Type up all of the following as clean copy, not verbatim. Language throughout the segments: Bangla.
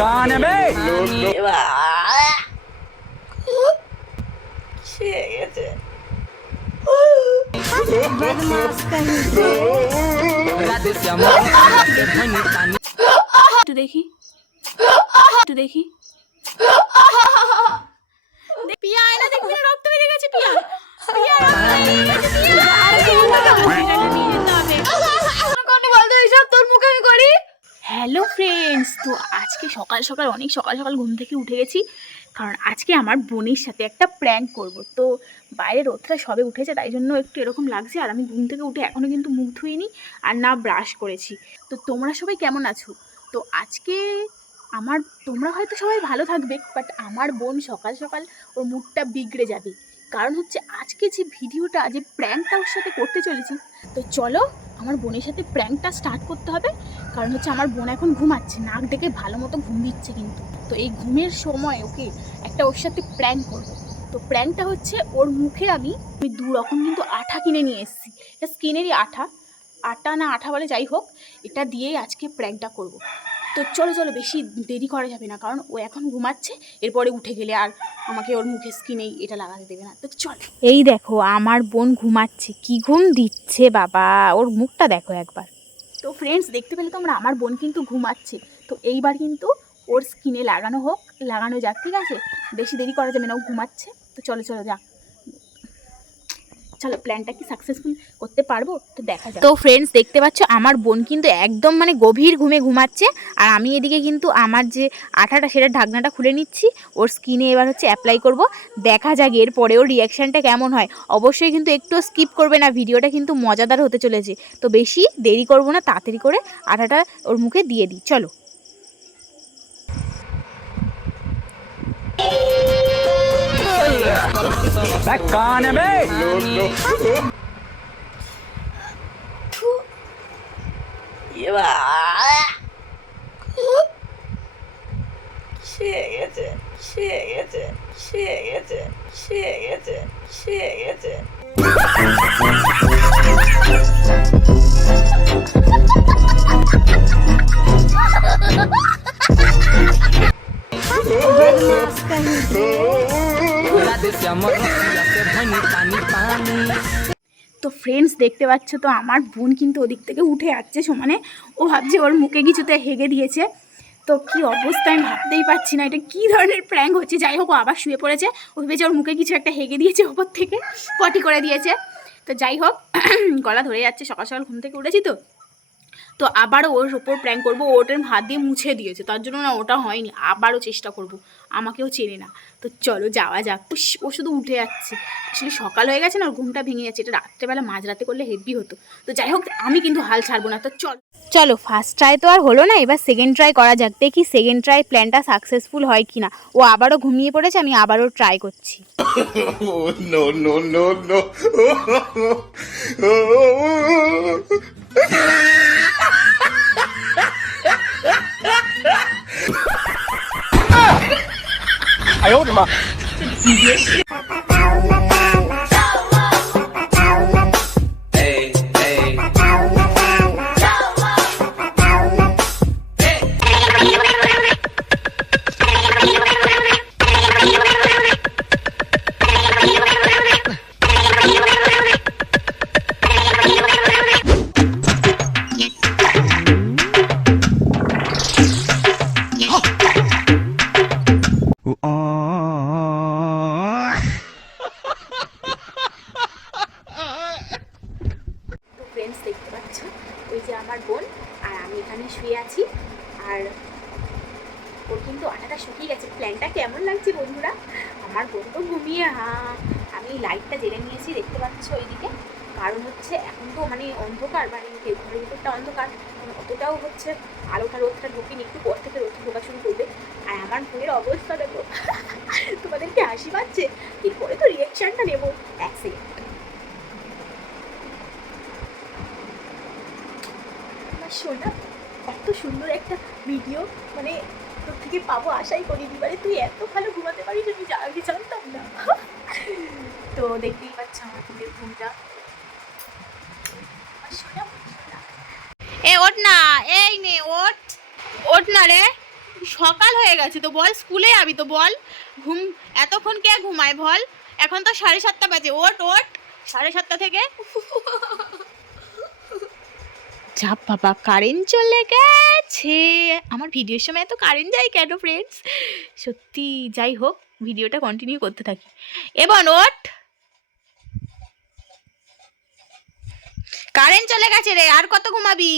কান বে একটু দেখি পিয়া আয়না দেখবি না, রক্ত বেরিয়ে গেছে। পিয়া হ্যালো ফ্রেন্ডস, তো আজকে সকাল সকাল অনেক সকাল সকাল ঘুম থেকে উঠে গেছি, কারণ আজকে আমার বোনের সাথে একটা প্র্যাঙ্ক করব। তো বাইরে রোদটা সবে উঠেছে, তাই জন্য একটু এরকম লাগছে। আর আমি ঘুম থেকে উঠে এখনও কিন্তু মুখ ধুইনি আর না ব্রাশ করেছি। তো তোমরা সবাই কেমন আছো? তো আজকে তোমরা হয়তো সবাই ভালো থাকবে, বাট আমার বোন সকাল সকাল ওর মুডটা বিগড়ে যাবে। কারণ হচ্ছে আজকে যে ভিডিওটা, যে প্র্যাঙ্কটা ওর সাথে করতে চলেছি, তো চলো আমার বোনের সাথে প্র্যাঙ্কটা স্টার্ট করতে হবে। কারণ হচ্ছে আমার বোন এখন ঘুমাচ্ছে, নাক ডেকে ভালো মতো ঘুম দিচ্ছে কিন্তু। তো এই ঘুমের সময় ওর সাথে প্র্যাঙ্ক করবো। তো প্র্যাঙ্কটা হচ্ছে ওর মুখে আমি 2 রকম কিন্তু আঠা কিনে নিয়ে এসেছি। এটা স্কিনেরই আটা না আঠা বলে, যাই হোক, এটা দিয়েই আজকে প্র্যাঙ্কটা করব। তো চলো বেশি দেরি করা যাবে না, কারণ ও এখন ঘুমাচ্ছে। এরপরে উঠে গেলে আর আমাকে ওর মুখে স্কিনেই এটা লাগাতে দেবে না। তো চল, এই দেখো আমার বোন ঘুমাচ্ছে, কি ঘুম দিচ্ছে বাবা, ওর মুখটা দেখো একবার। তো ফ্রেন্ডস, দেখতে পেলে তোমরা, আমার বোন কিন্তু ঘুমাচ্ছে। তো এইবার কিন্তু ওর স্কিনে লাগানো যাক, ঠিক আছে? বেশি দেরি করা যাবে না, ও ঘুমাচ্ছে। তো চলো যাক, চলো প্ল্যানটা কি সাকসেসফুল করতে পারবো তো দেখা যাক। তো ফ্রেন্ডস, দেখতে পাচ্ছ আমার বোন কিন্তু একদম মানে গভীর ঘুমে ঘুমাচ্ছে, আর আমি এদিকে কিন্তু আমার যে আঠাটা সেটা ঢাকনাটা খুলে নিচ্ছি। ওর স্কিনে এবার হচ্ছে অ্যাপ্লাই করব। দেখা যাক এরপরে ওর রিয়াকশানটা কেমন হয়। অবশ্যই কিন্তু একটু স্কিপ করবে না, ভিডিওটা কিন্তু মজাদার হতে চলেছে। তো বেশি দেরি করব না, তাড়াতাড়ি করে আঠাটা ওর মুখে দিয়ে দিই, চলো। কান বে তো ফ্রেন্ডস, দেখতে পাচ্ছ তো আমার বোন কিন্তু ওদিক থেকে উঠে যাচ্ছে সমানে। ও ভাবছে ওর মুখে কিছুতে হেগে দিয়েছে। তো কি অবস্থা আমি ভাবতেই পারছি না, এটা কী ধরনের প্র্যাঙ্ক হচ্ছে। যাই হোক, ও আবার শুয়ে পড়েছে। ও ভেবেছে ওর মুখে কিছু একটা হেগে দিয়েছে, ওপর থেকে পটি করে দিয়েছে। তো যাই হোক, গলা ধরে যাচ্ছে, সকাল সকাল ঘুম থেকে উঠেছি তো আবারও ওর ওপর প্র্যাঙ্ক করবো। ওটার হাত দিয়ে মুছে দিয়েছে, তার জন্য না ওটা হয়নি। আবারও চেষ্টা করব, আমাকেও চেনে না। তো চলো যাওয়া যাক। ও শুধু উঠে যাচ্ছে, আসলে সকাল হয়ে গেছে না, ওর ঘুমটা ভেঙে যাচ্ছে। এটা রাত্রেবেলা মাঝরাতে করলে হেভি হতো। তো যাই হোক, আমি কিন্তু হাল ছাড়বো না। তো চলো ফার্স্ট ট্রাই তো আর হলো না, এবার সেকেন্ড ট্রাই করা যাক। দেখি সেকেন্ড ট্রাই প্ল্যানটা সাকসেসফুল হয় কিনা। ও আবারও ঘুমিয়ে পড়েছে, আমি আবারও ট্রাই করছি। no, no, no, no. Friends, দেখতে পাচ্ছ ওই যে আমার বোন, আর আমি এখানে শুয়ে আছি। আর ওর কিন্তু আটাটা শুকিয়ে গেছে। প্ল্যানটা কেমন লাগছে বন্ধুরা? আমার বোন তো ঘুমিয়ে আমি লাইটটা জেলে নিয়েছি, দেখতে পাচ্ছ ওইদিকে। কারণ হচ্ছে এখন তো মানে অন্ধকার, মানে ঘরের ভিতরটা অন্ধকার, অতটাও হচ্ছে আলোটা রোদটা ঢোকেনি। একটু পর থেকে রোদ ঢোকা শুরু করবে। আর আমার বোনের অবস্থা দেখো, তোমাদেরকে হাসি পাচ্ছে। এরপরে তো রিয়াকশানটা নেবো, এক সেকেন্ড। শোনা, এত সুন্দর একটা ভিডিও মানে তোর থেকে পাবো আশাই করিনি। মানে তুই এত ভালো ঘুমাতে পারিস, আমি আগে জানতাম না। তো দেখতেই পাচ্ছ আমার বোনের ঘুমটা। এ ওঠ না, এই নে ওঠ না রে, সকাল হয়ে গেছে তো বল, স্কুলে যাবি তো বল। ঘুম এতক্ষণ কে ঘুমায় বল? এখন তো 7:30 বাজে, ওঠ ওঠ 7:30 থেকে। যা বাবা, কারেন্ট চলে গেছে। আমার ভিডিওর সময় এত কারেন্ট যায় কেন ফ্রেন্ডস? সত্যি, যাই হোক ভিডিওটা কন্টিনিউ করতে থাকি। এবার ওঠ, কারেন্ট চলে গেছে রে, আর কত ঘুমাবি?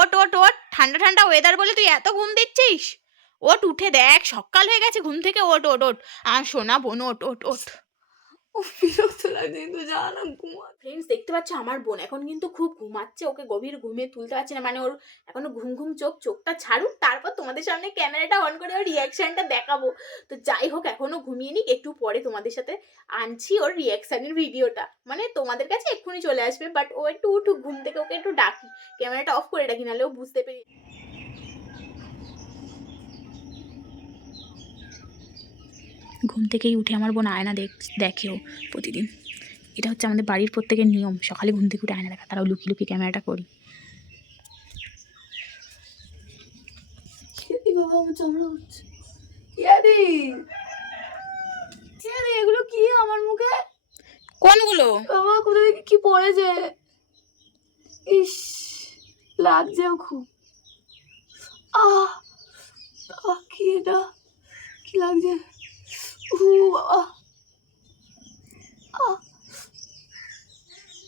ওঠ ওঠ ওঠ, ঠান্ডা ঠান্ডা ওয়েদার বলে তুই এত ঘুম দিচ্ছিস? ওঠ, উঠে দেখ সকাল হয়ে গেছে, ঘুম থেকে ওঠ ওঠ ওঠ। আর শোনা বোন, ওঠ ওঠ ওঠ। ফ্রেন্ডস দেখতে পাচ্ছ আমার বোন এখন কিন্তু খুব ঘুমাচ্ছে, ওকে গভীর ঘুমে তুলতে পারছে না, মানে ওর এখনো ঘুম ঘুম চোখটা ছাড়ুক, তারপর তোমাদের সামনে ক্যামেরাটা অন করে ওর রিয়াকশনটা দেখাবো। তো যাই হোক এখনো ঘুমিয়ে নিক, একটু পরে তোমাদের সাথে আনছি ওর রিয়াকশনের ভিডিওটা, মানে তোমাদের কাছে এক্ষুনি চলে আসবে। বাট ও একটু উঠুক ঘুম থেকে, ওকে একটু ডাকি, ক্যামেরাটা অফ করে ডাকি, নাহলে ও বুঝতে পেরে। ঘুম থেকেই উঠে আমার বোন আয়না দেখেও প্রতিদিন। এটা হচ্ছে আমাদের বাড়ির প্রত্যেকের নিয়ম, সকালে ঘুম থেকে উঠে আয়না দেখা, তারাও লুকিয়ে লুকিয়ে ক্যামেরাটা করি। এগুলো কি আমার মুখে? কোনগুলো? বাবা কোথা থেকে কি পড়েছে? ইস, লাগছেও খুব। আহ আহ, কি এটা? কি লাগছে?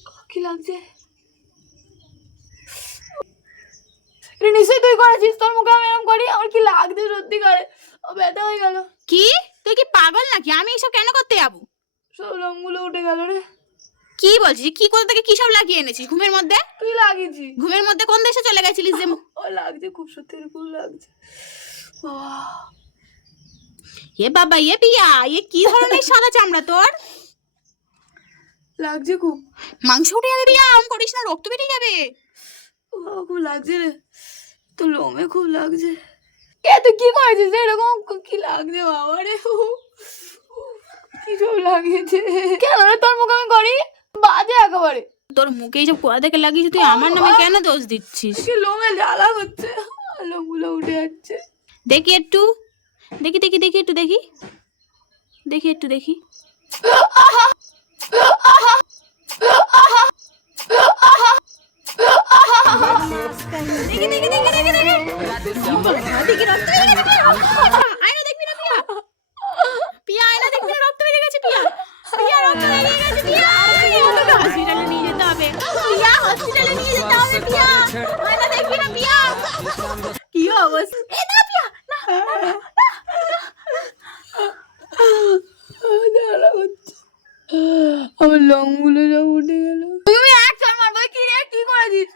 বাবা, কি লাগছে? এটা নিশ্চয়ই তুই করেছিস, তোর মুখে আমি এরকম করি? আমার কি লাগছে সত্যি করে, ব্যথা হয়ে গেল। কি তুই কি পাগল নাকি? আমি এসব কেন করতে যাবো? সব রঙগুলো উঠে গেল রে। কি বলছিস? কি কোথা থেকে কি সব লাগিয়ে এনেছিস ঘুমের মধ্যে? তুই লাগিয়েছিস? ঘুমের মধ্যে কোন দেশে চলে গেছিলিস যে? ও লাগছে খুব, সত্যি খুব লাগছে। এ বাবা, এ পিয়া, এ কি ধরনের সাদা চামড়া তোর? লাগছে খুব। মাংস উঠে যাবে পিয়া, আম করিস না, রক্ত বেরিয়ে যাবে। খুব লাগছে রে, তো লোমে খুব লাগছে। এ তুই কি করেছিস এরকম? কি লাগছে বাবা রে, কি সব লাগিয়েছে? কেন রে তোর মুখে আমি করি? বাজে একেবারে। তোর মুখে এই যে কোয়া দেখে লাগিয়েছে, তুই আমার নামে কেন দোষ দিচ্ছিস? লোমে জ্বালা হচ্ছে, লোমগুলো উঠে যাচ্ছে। দেখি একটু, দেখি দেখি দেখি একটু দেখি, দেখি একটু দেখি। দেখি দেখি দেখি দেখি দেখি, দেখি রক্ত বেরিয়ে গেছে। আয়না দেখবি না পিয়া? পিয়া আয়না দেখবি না? রক্ত বেরিয়ে গেছে পিয়া, পিয়া রক্ত বেরিয়ে গেছে পিয়া। তোকে হসপিটালে নিয়ে যেতে হবে পিয়া, হসপিটালে নিয়ে যেতে হবে পিয়া। আয়না দেখবি না পিয়া? কি অবস্থা? এ না পিয়া, না জ্বালা হচ্ছে, আমার লোমগুলো সব উঠে গেল। তুমি এক চড় মারবে? কি রে, কি করেছিস?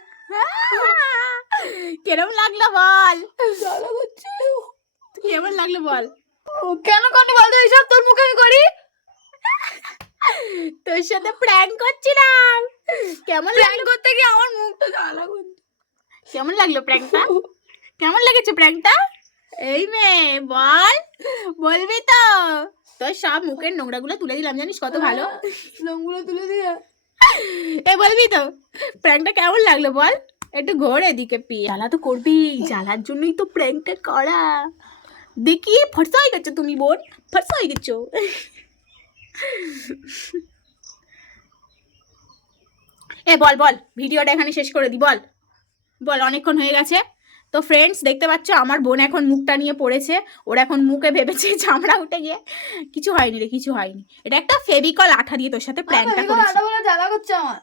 কেমন লাগলো বল? জ্বালা হচ্ছে। কেমন লাগলো বল? কেন করনি বলতো এইসব? তোর মুখে আমি করি? তোর সাথে প্র্যাঙ্ক করছিলাম। কেমন প্র্যাঙ্ক লাগলো? করতে গিয়ে আমার মুখটা জ্বালা করছে। কেমন লাগলো প্র্যাঙ্কটা? কেমন লেগেছে প্র্যাঙ্কটা? এই মেয়ে বল, বলবি তো? তোর সব মুখের নোংরাগুলো তুলে দিলাম, জানিস কত ভালো। লোমগুলো তুলে দিয়ে এ বলবি তো প্র্যাঙ্কটা কেমন লাগলো বল? একটু ঘোর এদিকে পিয়া। জ্বালা তো করবি, জ্বালার জন্যই তো প্র্যাঙ্কটা করা। দেখি ফর্সা হয়ে গেছো তুমি বোন, ফর্সা হয়ে গেছো। এ বল বল, ভিডিওটা এখানে শেষ করে দি, বল বল, অনেকক্ষণ হয়ে গেছে। তো ফ্রেন্ডস দেখতে পাচ্ছ আমার বোন এখন মুখটা নিয়ে পড়েছে, ওর এখন মুখে ভেবেছে চামড়া উঠে গিয়ে। কিছু হয়নি রে, কিছু হয়নি, এটা একটা ফেভিকল আঠা দিয়ে তোর সাথে প্র্যাঙ্কটা করেছি। জ্বালা করছে আমার।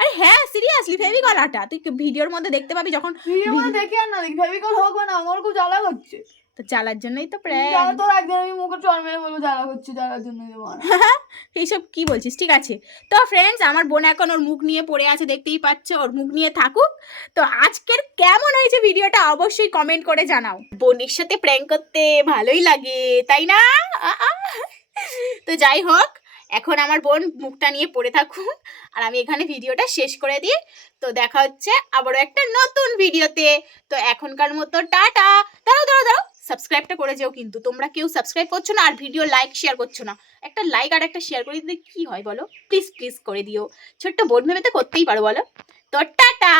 আরে হ্যাঁ সিরিয়াসলি ফেভিকল আঠা, তুই ভিডিওর মধ্যে দেখতে পাবি যখন। ভিডিও দেখি আর না দেখি, ফেভিকল হোক না, আমার খুব জ্বালা করছে। তো জ্বালার জন্যই তো জ্বালা প্র্যাঙ্ক। তোর একদিন আমি মুখে চড় মেরে বলবো জ্বালা করছে, জ্বালার জন্যই তো মারা। এইসব কি বলছিস? ঠিক আছে তো ফ্রেন্ডস, আমার বোন এখন ওর মুখ নিয়ে পড়ে আছে, দেখতেই পাচ্ছ, ওর মুখ নিয়ে থাকুক। তো আজকের কেমন হয়েছে ভিডিওটা অবশ্যই কমেন্ট করে জানাও। বোনের সাথে প্র্যাঙ্ক করতে ভালোই লাগে, তাই না? তো যাই হোক, এখন আমার বোন মুখটা নিয়ে পড়ে থাকুক, আর আমি এখানে ভিডিওটা শেষ করে দিই। তো দেখা হচ্ছে আবারও একটা নতুন ভিডিওতে। তো এখনকার মতো টাটা। দাঁড়াও দাঁড়াও দাঁড়াও, সাবস্ক্রাইবটা করে যেও, কিন্তু তোমরা কেউ সাবস্ক্রাইব করছো না আর ভিডিও লাইক শেয়ার করছো না। একটা লাইক আর একটা শেয়ার করে দিতে কি হয় বলো? প্লিজ প্লিজ করে দিও, ছোট্ট বোন ভেবে তো করতেই পারো বলো। তো টাটা।